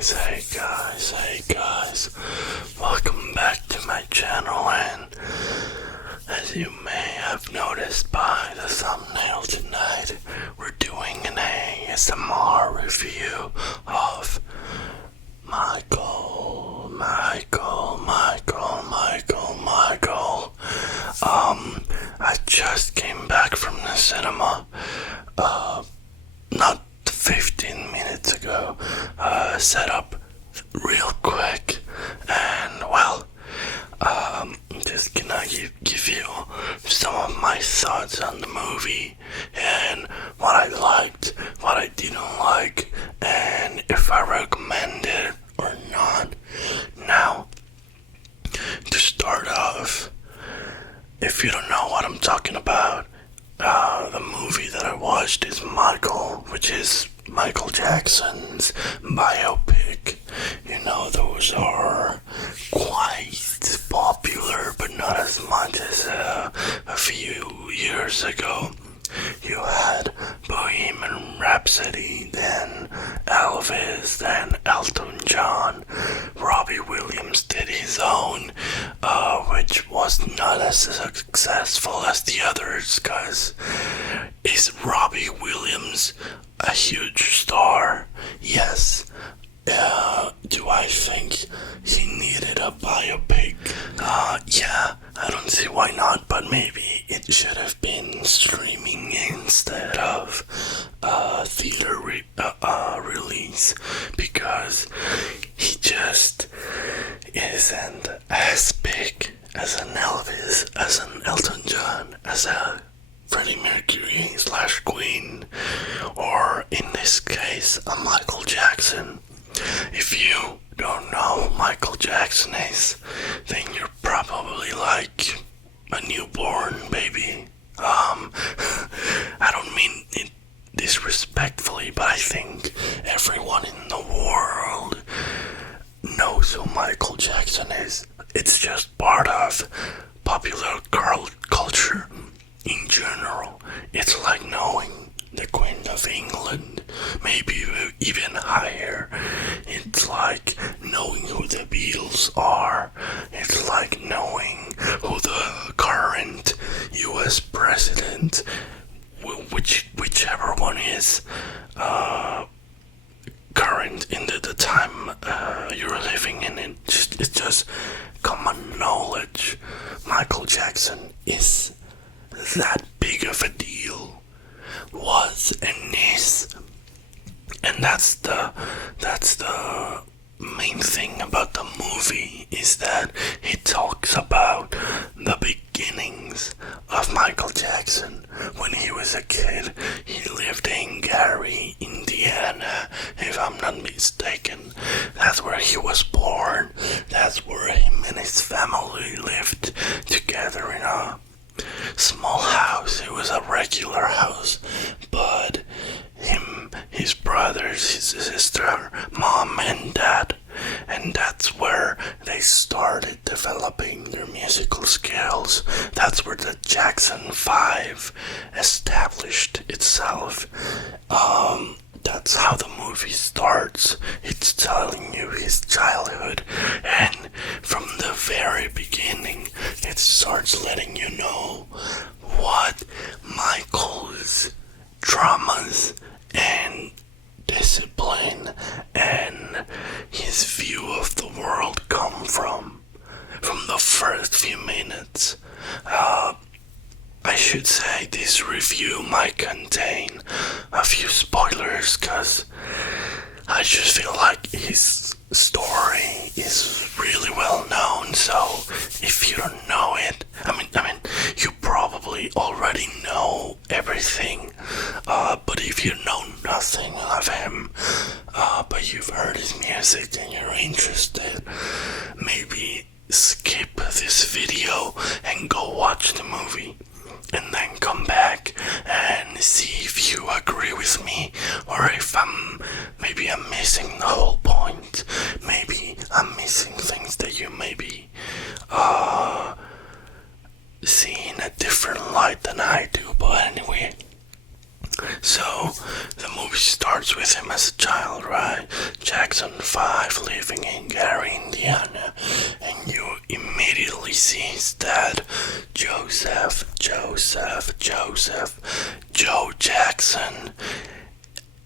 Hey guys, welcome back to my channel, and as you may have noticed by the thumbnail tonight, we're doing an ASMR review of Michael. I just came back from the cinema, not 15 minutes ago, set up real quick, and well, just gonna give you some of my thoughts on the movie and what I liked, what I didn't like, and if I recommend it or not. Now, to start off, if you don't know what I'm talking about, the movie that I watched is Michael, which is Michael Jackson's biopic. You know, those are quite popular, but not as much as a few years ago. You had Bohemian Rhapsody, then Elvis, then Elton John. Robbie Williams did his own, which was not as successful as the others, cause is Robbie Williams a huge star? Yes. Do I think he needed a biopic? Yeah, I don't see why not, but maybe it should have been streaming instead of theater release, because he just isn't as big as an Elvis, as an Elton John, as a Freddie Mercury / Queen, or in this case, a Michael Jackson. If you don't know who Michael Jackson is, then you're probably like a newborn baby. I don't mean it disrespectfully, but I think everyone in the world knows who Michael Jackson is. It's just part of popular culture in general. It's like knowing the Queen of England, maybe even higher. It's like knowing who the Beatles are. It's like knowing who the current US president, whichever one is current in the time you're living in. It's just common knowledge. Michael Jackson is that big of a deal, was and is, and that's the main thing about the movie, is that it talks about the beginnings of Michael Jackson. When he was a kid, he lived in Gary, Indiana, if I'm not mistaken. That's where he was born. That's where him and his family lived together in a small house. It was a regular house, but him, his brothers, his sister, mom and dad, and that's where they started developing their musical skills. That's where the Jackson 5 established itself. That's how the movie starts. It's telling you his childhood, and from the very beginning, it starts letting you know what Michael's traumas and discipline and his view of the world come from the first few minutes. I should say this review might contain a few spoilers, cause I just feel like his story is really well known. So if you don't know it, I mean, you probably already know everything. But if you know nothing of him, but you've heard his music and you're interested, maybe skip this video and go watch the movie, and then come back and see if you agree with me, or if maybe I'm missing the whole point. Maybe I'm missing things that you maybe see in a different light than I do. But anyway, so the movie starts with him as a child, right? Jackson 5 living in Gary, Indiana, and you immediately see his dad, Joe Jackson,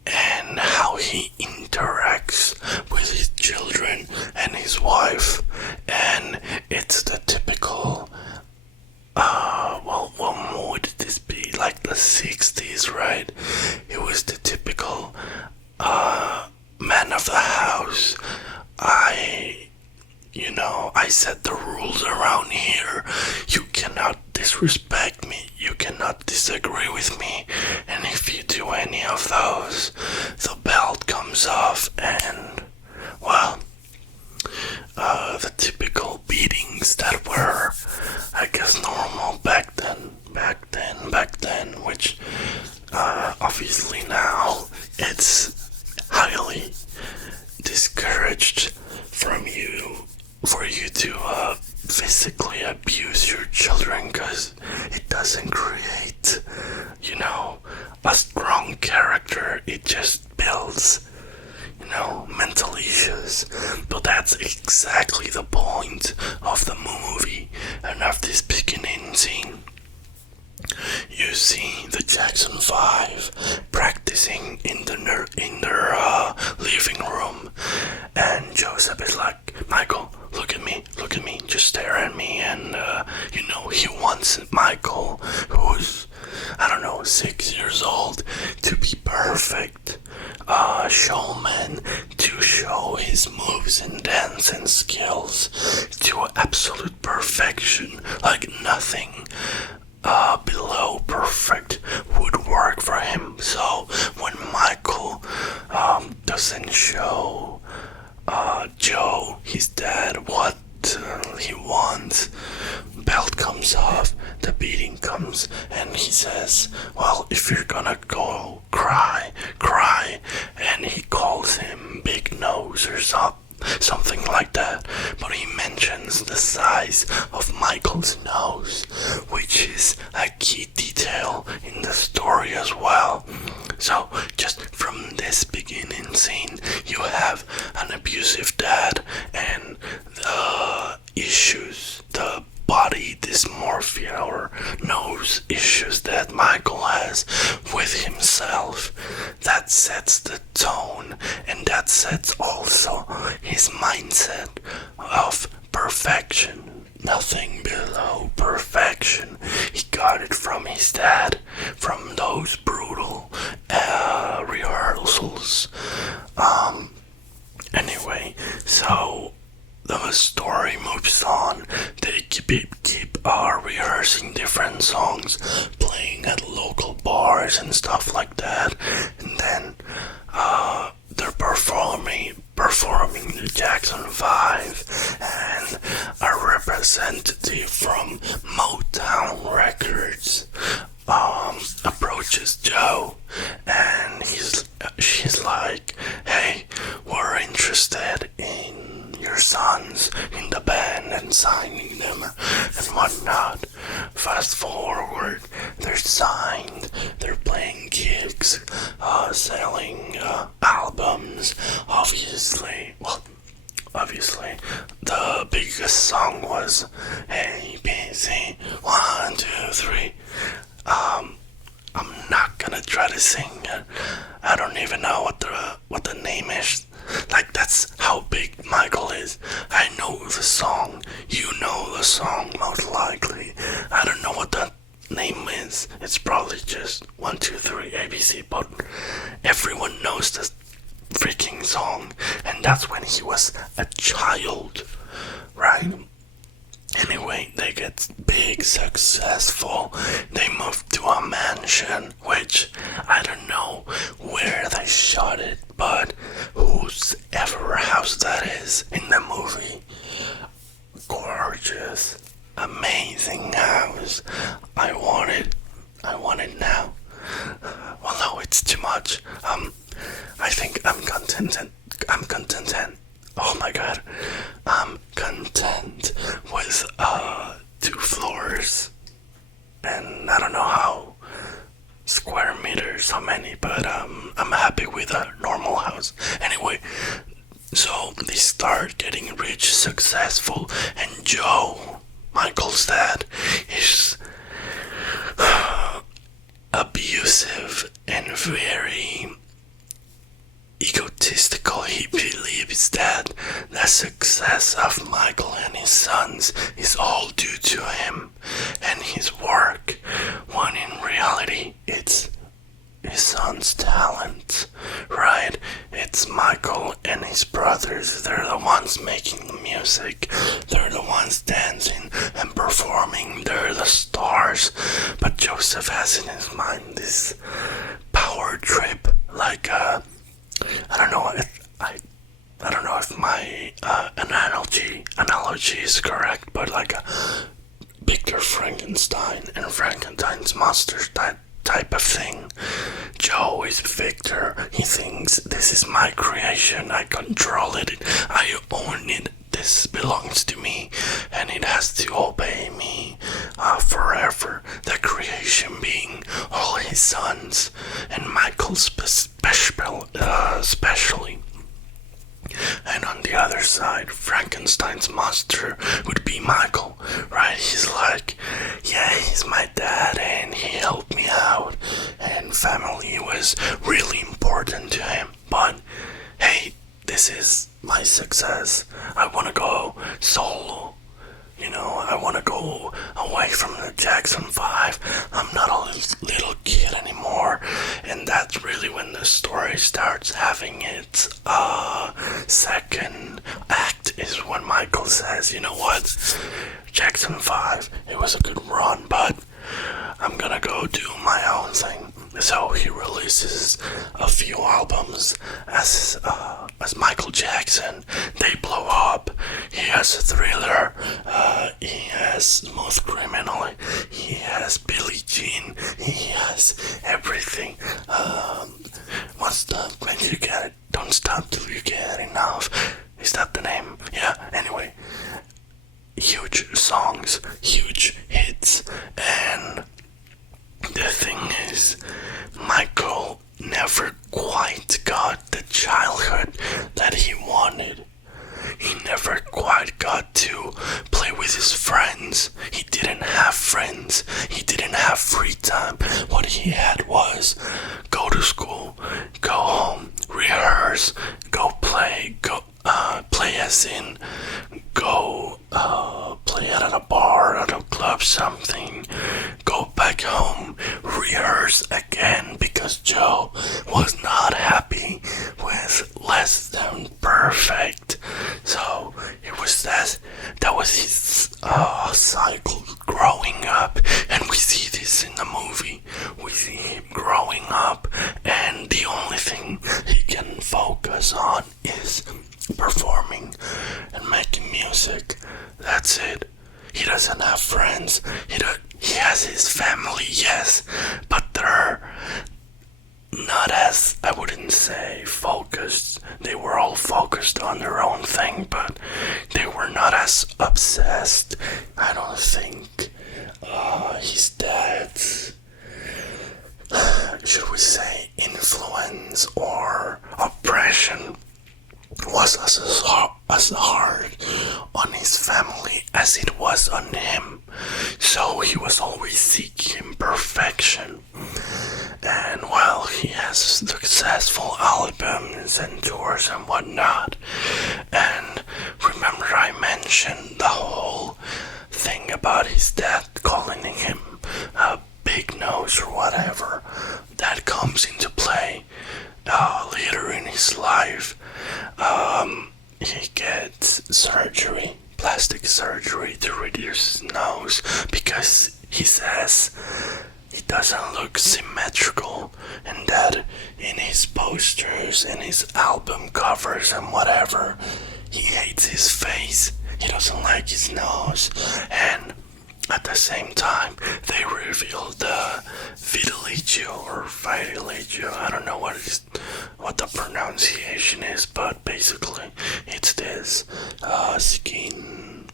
and how he interacts with his children and his wife. And it's the typical what would this be, like the 60s, right? It was the typical man of the house. I set the rules around here. You cannot disrespect me. You cannot disagree with me. And if you do any of those, the belt comes off and, well, the typical beatings that were, I guess, normal back then, which, obviously now it's highly discouraged for you to physically abuse your children, because it doesn't create, a strong character. It just builds, mental issues. But that's exactly the point of the movie and of this beginning scene. You see the Jackson 5 practicing in their living room, and Joseph is like, Michael, look at me, just stare at me. And he wants Michael, who's, I don't know, 6 years old, to be perfect showman, to show his moves and dance and skills to absolute perfection, like nothing below perfect would work for him. So when Michael doesn't show Joe, his dad, what he wants, belt comes off, the beating comes, and he says, well, if you're gonna go, cry, and he calls him big nose or something like that. But he mentions the size of Michael's nose, which is a key detail in the story as well. So just from this beginning scene, you have an abusive dad and the issues, the body dysmorphia or nose issues that Michael has with himself. That sets the tone, and that sets also his mindset of perfection. Nothing below perfection. He got it from his dad, from those brutal rehearsals. Anyway, so the story moves on. They keep rehearsing different songs, playing at local bars and stuff like that, and then they're performing the Jackson 5, and a representative from Motown Records approaches Joe, and she's like, hey, we're interested in your sons in the band and signing them and whatnot. Fast forward, they're signed, they're playing gigs, selling albums. Obviously, the biggest song was A, B, C, 1, 2, 3. I'm not gonna try to sing it. I don't even know what the name is. Like, that's how big Michael is. I know the song. You know the song, most likely. I don't know what the name is. It's probably just 1, 2, 3, ABC, but everyone knows the freaking song. And that's when he was a child, right? Anyway, they get big, successful. They move to a mansion, which I don't know where they shot it, but whoever house that is in the movie, gorgeous, amazing house. I want it now. Well, no, it's too much. I think I'm contented. Oh my god. I'm content with 2 floors, and I don't know how square meters, how many, but I'm happy with a normal house. Anyway, they start getting rich, successful, and Joe, Michael's dad, is abusive and very egotistical. He believes that the success of Michael and his sons is all due to him and his work, when in reality it's his son's talent, right? It's Michael and his brothers. They're the ones making the music. They're the ones dancing and performing. They're the stars. But Joseph has in his mind this power trip, like I don't know if I don't know if my analogy is correct, but like a Victor Frankenstein and Frankenstein's monsters, that type of thing. Joe is Victor. He thinks this is my creation. I control it. I own it. This belongs to me, and it has to obey me forever. The creation being all his sons, and Michael especially. And on the other side, Frankenstein's monster would be Michael, right? He's like, yeah, he's my dad and he helped me out, and family was really important to him. But hey, this is my success. I want to go solo. You know, I want to go away from the Jackson 5. I'm not a little kid anymore. And that's really when the story starts having its second act, is when Michael says, you know what, Jackson 5, it was a good run, but I'm gonna go do my own thing. So he releases a few albums as Michael Jackson. They blow up. He has a Thriller. He has Smooth Criminal. He has Billie Jean. He has everything. What's Stop When You Get It? Don't Stop Till You Get Enough. Is that the name? Yeah, anyway. Huge songs, huge hits, and the thing is, Michael never quite got the childhood that he wanted. He never quite got to play with his friends. He didn't have friends. He didn't have free time. What he had was go to school, go home, rehearse, go play, play as in go play at a bar, at a club, something, go back home, rehearse again, because Joe was not happy with less than perfect. So it was that was his cycle growing up, and we see this in the movie. We see him growing up, and the only thing he can focus on is performing and making music. That's it. He doesn't have friends. He has his family, yes, but they're not as, I wouldn't say focused. They were all focused on their own thing, but they were not as obsessed. I don't think his dad's, should we say, influence or oppression was as hard on his family as it was on him. So he was always seeking perfection. And while he has successful albums and tours and whatnot, and remember I mentioned the whole thing about his dad calling him a big nose or whatever, that comes into play later in his life. He gets surgery, plastic surgery, to reduce his nose, because he says he doesn't look symmetrical, and that in his posters and his album covers and whatever, he hates his face. He doesn't like his nose. And at the same time, they revealed the vitiligo or vitiligo. I don't know what the pronunciation is, but basically it's this skin,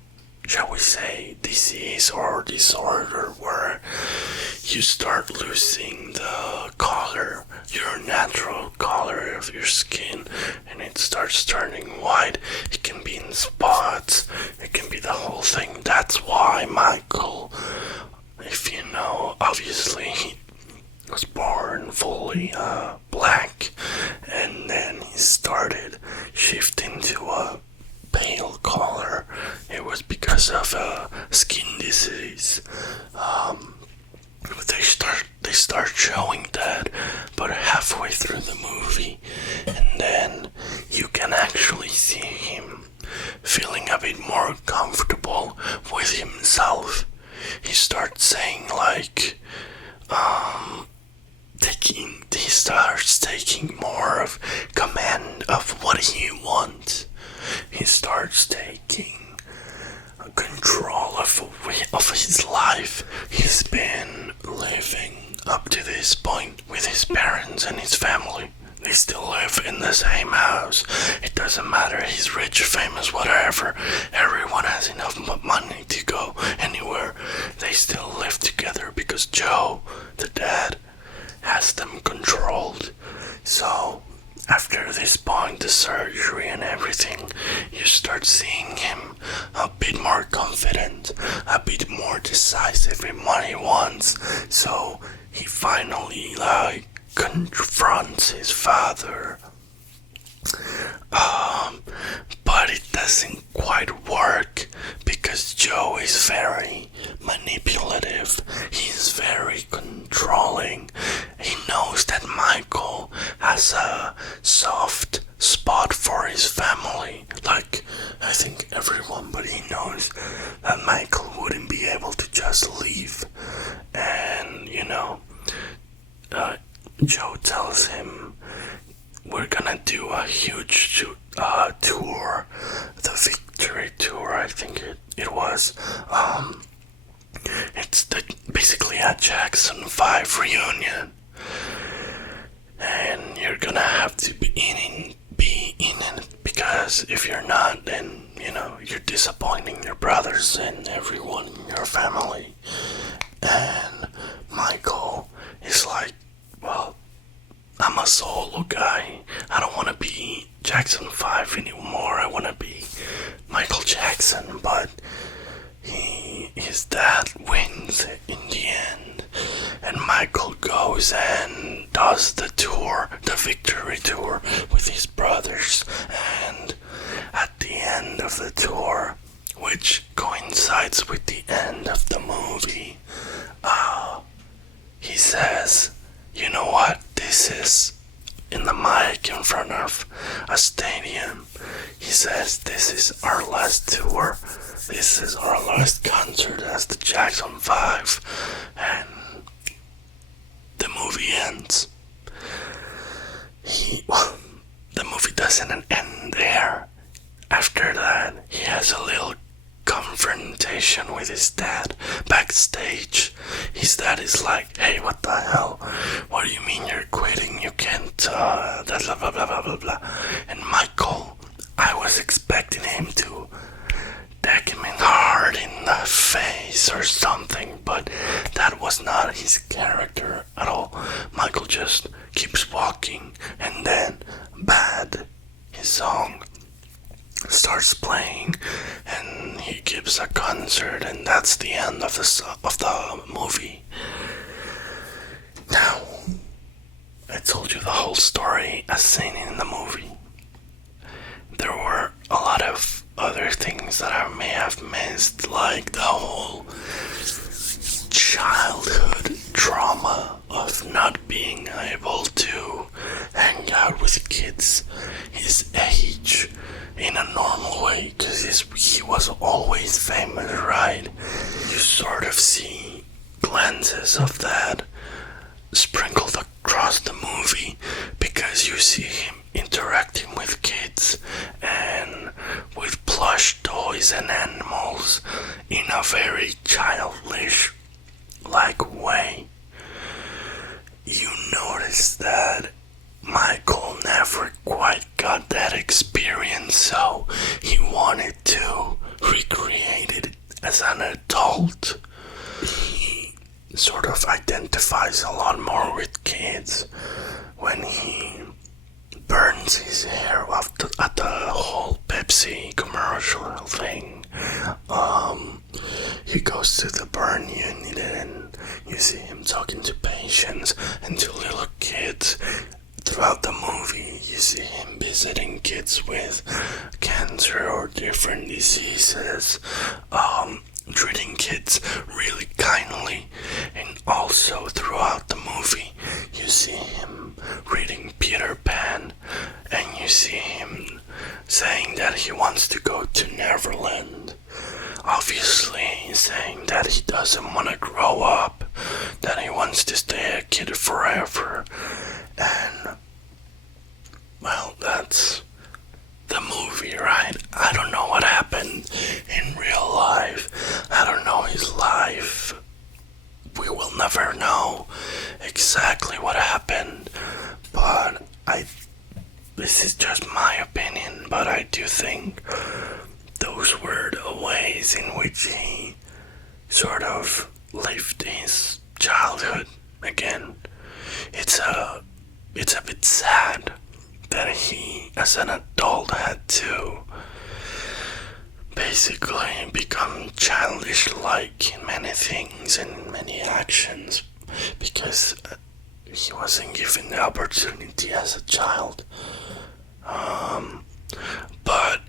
shall we say, disease or disorder where you start losing the color your natural color of your skin and it starts turning white. It can be in spots, it can be the whole thing. That's why Michael, if you know, obviously he was born fully black, and then he started shifting to a pale color. It was because of a skin disease. They start showing that, but halfway through the movie, and then you can actually see him feeling a bit more comfortable with himself. He starts saying like, he starts taking more of command of what he wants. He starts taking control of his life. He's been living up to this point with his parents and his family. They still live in the same house. It doesn't matter, he's rich, famous, whatever. Everyone has enough money to go anywhere. They still live together because Joe, the dad, has them controlled. So after this point, the surgery and everything, you start seeing him a bit more confident, a bit more decisive in what he wants. So he finally confronts his father. But it doesn't quite work because Joe is very manipulative. He's very controlling. He knows that Michael has a soft spot for his family. Like, I think everyone, but he knows that Michael wouldn't be able to just leave. And, Joe tells him, we're gonna do a huge tour, the Victory Tour, I think it was. It's basically a Jackson 5 reunion, and you're gonna have to be in it, because if you're not, then you're disappointing your brothers and everyone in your family. And Michael is like, well, I'm a solo guy. I don't want to be Jackson 5 anymore. I want to be Michael Jackson. But his dad wins in the end. And Michael goes and does the tour, the Victory Tour, with his brothers. And at the end of the tour, which coincides with the end of the movie, he says, you know what, this is in the mic in front of a stadium. He says, this is our last tour. This is our last concert as the Jackson 5. And the movie ends. The movie doesn't end there. After that, he has a little confrontation with his dad backstage. His dad is like, hey, what the hell? What do you mean you're quitting? You can't, blah, blah, blah, blah, blah, blah. And Michael, I was expecting him to deck him in hard in the face or something, but that was not his character at all. Michael just keeps walking, and then Bad, his song, starts playing, and he gives a concert, and that's the end of the movie. Now, I told you the whole story as seen in the movie. There were a lot of other things that I may have missed, like the whole childhood trauma of not being able to hang out with kids his age in a normal way, because he was always famous, right? You sort of see glances of that sprinkled across the movie, because you see him interacting with kids and with plush toys and animals in a very childish like way. You notice that Michael never quite got that experience, so he wanted to recreate it as an adult. He sort of identifies a lot more with kids cuts his hair off at the whole Pepsi commercial thing. He goes to the burn unit and you see him talking to patients and to little kids. Throughout the movie, you see him visiting kids with cancer or different diseases, treating kids really kindly. And also throughout the movie, you see him reading Peter Pan, and you see him saying that he wants to go to Neverland. Obviously saying that he doesn't want to grow up, that he wants to stay a kid forever. And, well, that's the movie, right? I don't know what happened in real life. I don't know his life. We will never know exactly what happened. But this is just my opinion, but I do think those were the ways in which he sort of lived his childhood again. It's a bit sad that he, as an adult, had to basically become childish-like in many things and many actions because he wasn't given the opportunity as a child. But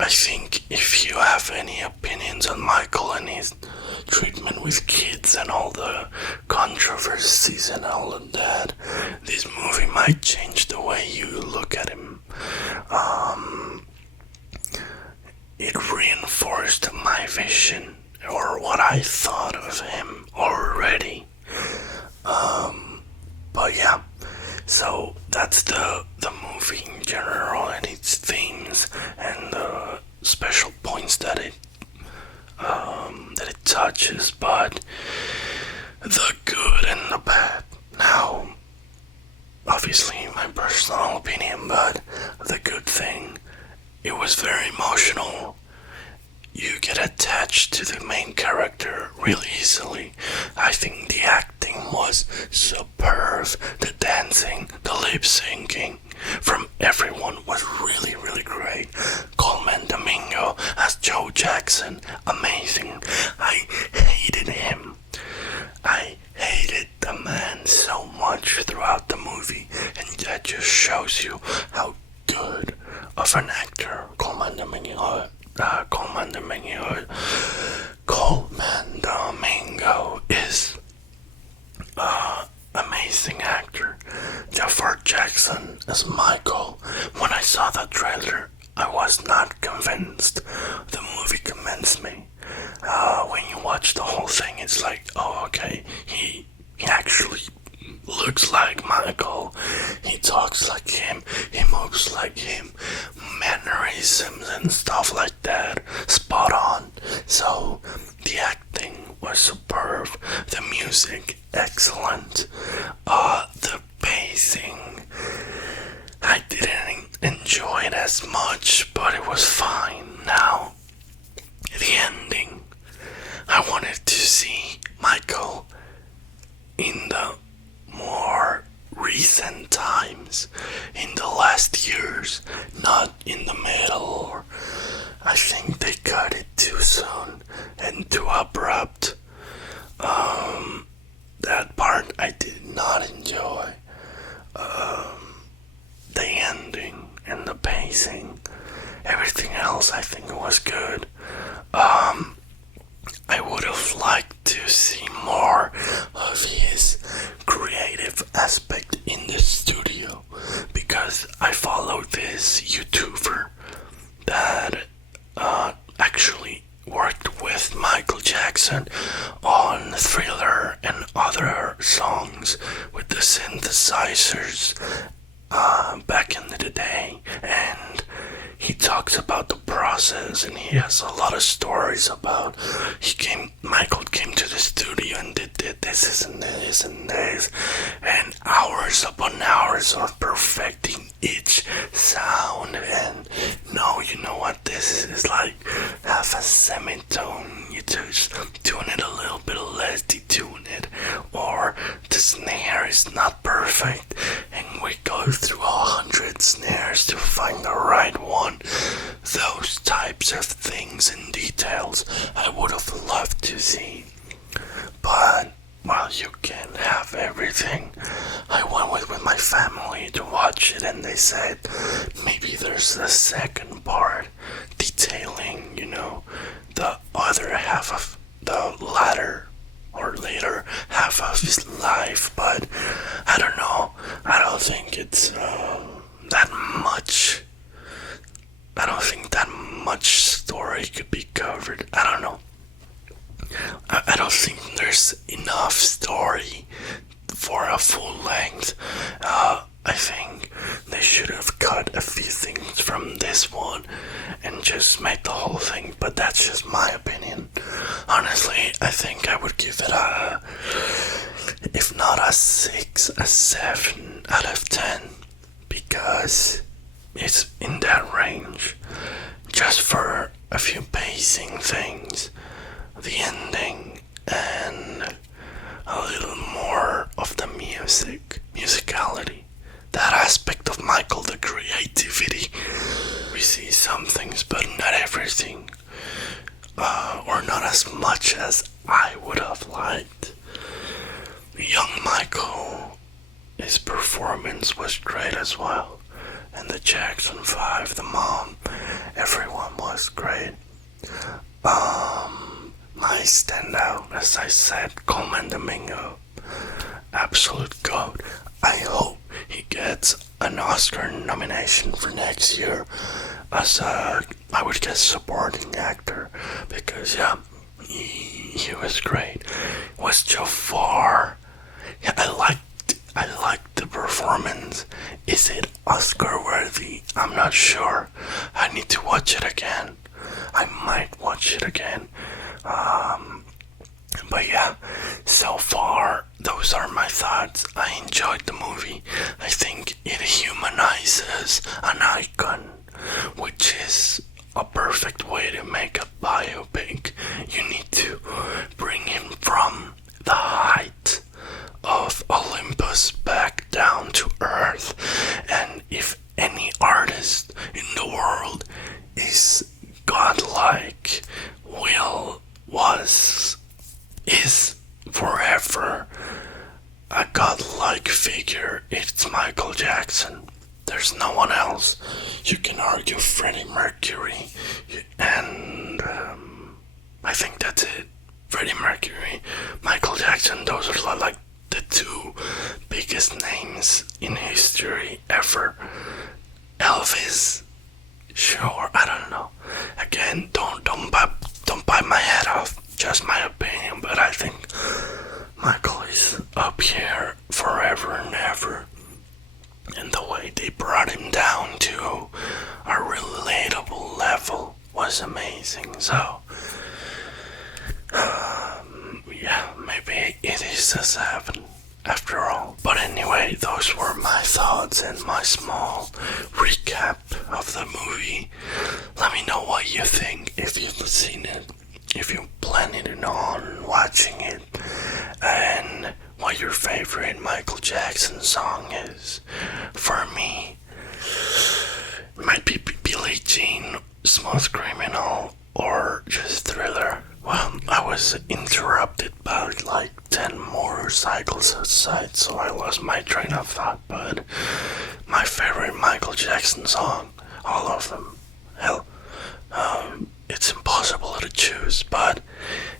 I think if you have any opinions on Michael and his treatment with kids and all the controversies and all of that, this movie might change the way you look at him. It reinforced my vision or what I thought of him already. But yeah, so that's the movie in general and its themes and the special points that it touches, but the good and the bad. Now, obviously my personal opinion, but the good thing, it was very emotional. You get attached to the main character really easily. I think the acting was superb. The dancing, the lip syncing from everyone was really, really great. Coleman Domingo as Joe Jackson, amazing. I hated him. I hated the man so much throughout the movie, and that just shows you how good of an actor Coleman Domingo is. Amazing actor. Jafar Jackson as Michael. When I saw that trailer, I was not convinced. The movie convinced me. When you watch the whole thing, it's like, oh, okay, he actually looks like Michael. He talks like him. He moves like him. Mannerisms and stuff like that. Spot on. So, the acting was superb. The music, excellent. The pacing, I didn't enjoy it as much, but it was fine. Now, the ending. I wanted to see Michael in the more recent times, in the last years, not in the middle. I think they cut it too soon and too abrupt. That part I did not enjoy. The ending and the pacing, everything else I think was good. I would have liked to see more of his creative aspect in the studio, because I followed this YouTuber that actually worked with Michael Jackson on Thriller and other songs with the synthesizers back in the day, and he talks about the process, and he has a lot of stories about Michael came to the studio and did this and this and this, and hours upon hours of perfecting each sound. And no, you know what this is like, half a semitone, you just tune it a little bit less, detune it, or the snare is not perfect, and we go through 100 snares types of things and details I would have loved to see. But while you can have everything, I went with my family to watch it, and they said maybe there's a second part detailing, the other half of the latter or later half of his life. But I don't know. I don't think it's that much. I don't think that much story could be covered. I don't know. I don't think there's enough story for a full length. I think they should have cut a few things from this one and just made the whole thing, but that's just my opinion. Honestly, I think I would give it if not a 6, a 7 out of 10, because it's in that range. Just for a few pacing things, the ending, and a little more of the musicality. That aspect of Michael, the creativity. We see some things, but not everything. Or not as much as I would have liked. Young Michael, his performance was great as well. And the Jackson 5, the mom, everyone was great. My standout, as I said, Coleman Domingo, absolute goat. I hope he gets an Oscar nomination for next year as I would guess supporting actor, because he was great. Was Jafar? Yeah, I liked the performance. Is it Oscar worthy? I'm not sure. I need to watch it again. I might watch it again. But yeah, so far, those are my thoughts. I enjoyed the movie. I think it humanizes an icon, which is a perfect way to make a biopic. You need to bring him from the height of Olympus back down to earth. And if any artist in the world is godlike, is forever a godlike figure, it's Michael Jackson. There's no one else. You can argue Freddie Mercury, and I think that's it. Freddie Mercury, Michael Jackson, those are like the two biggest names in history ever. Elvis, sure, I don't know. Again, don't bite my head off. Just my opinion, but I think Michael is up here forever and ever. And the way they brought him down to a relatable level was amazing. So, maybe it is a 7 after all. But anyway, those were my thoughts and my small recap of the movie. Let me know what you think if you've seen it, if you're planning on watching it, and what your favorite Michael Jackson song is. For me, it might be Billie Jean, Smooth Criminal, or just Thriller. Well, I was interrupted by like 10 motorcycles outside, so I lost my train of thought. But my favorite Michael Jackson song, all of them, hell, it's impossible to choose. But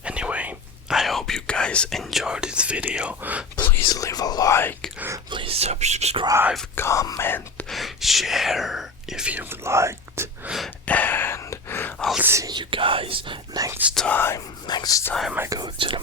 anyway, I hope you guys enjoyed this video. Please leave a like, please subscribe, comment, share if you've liked, and I'll see you guys next time I go to the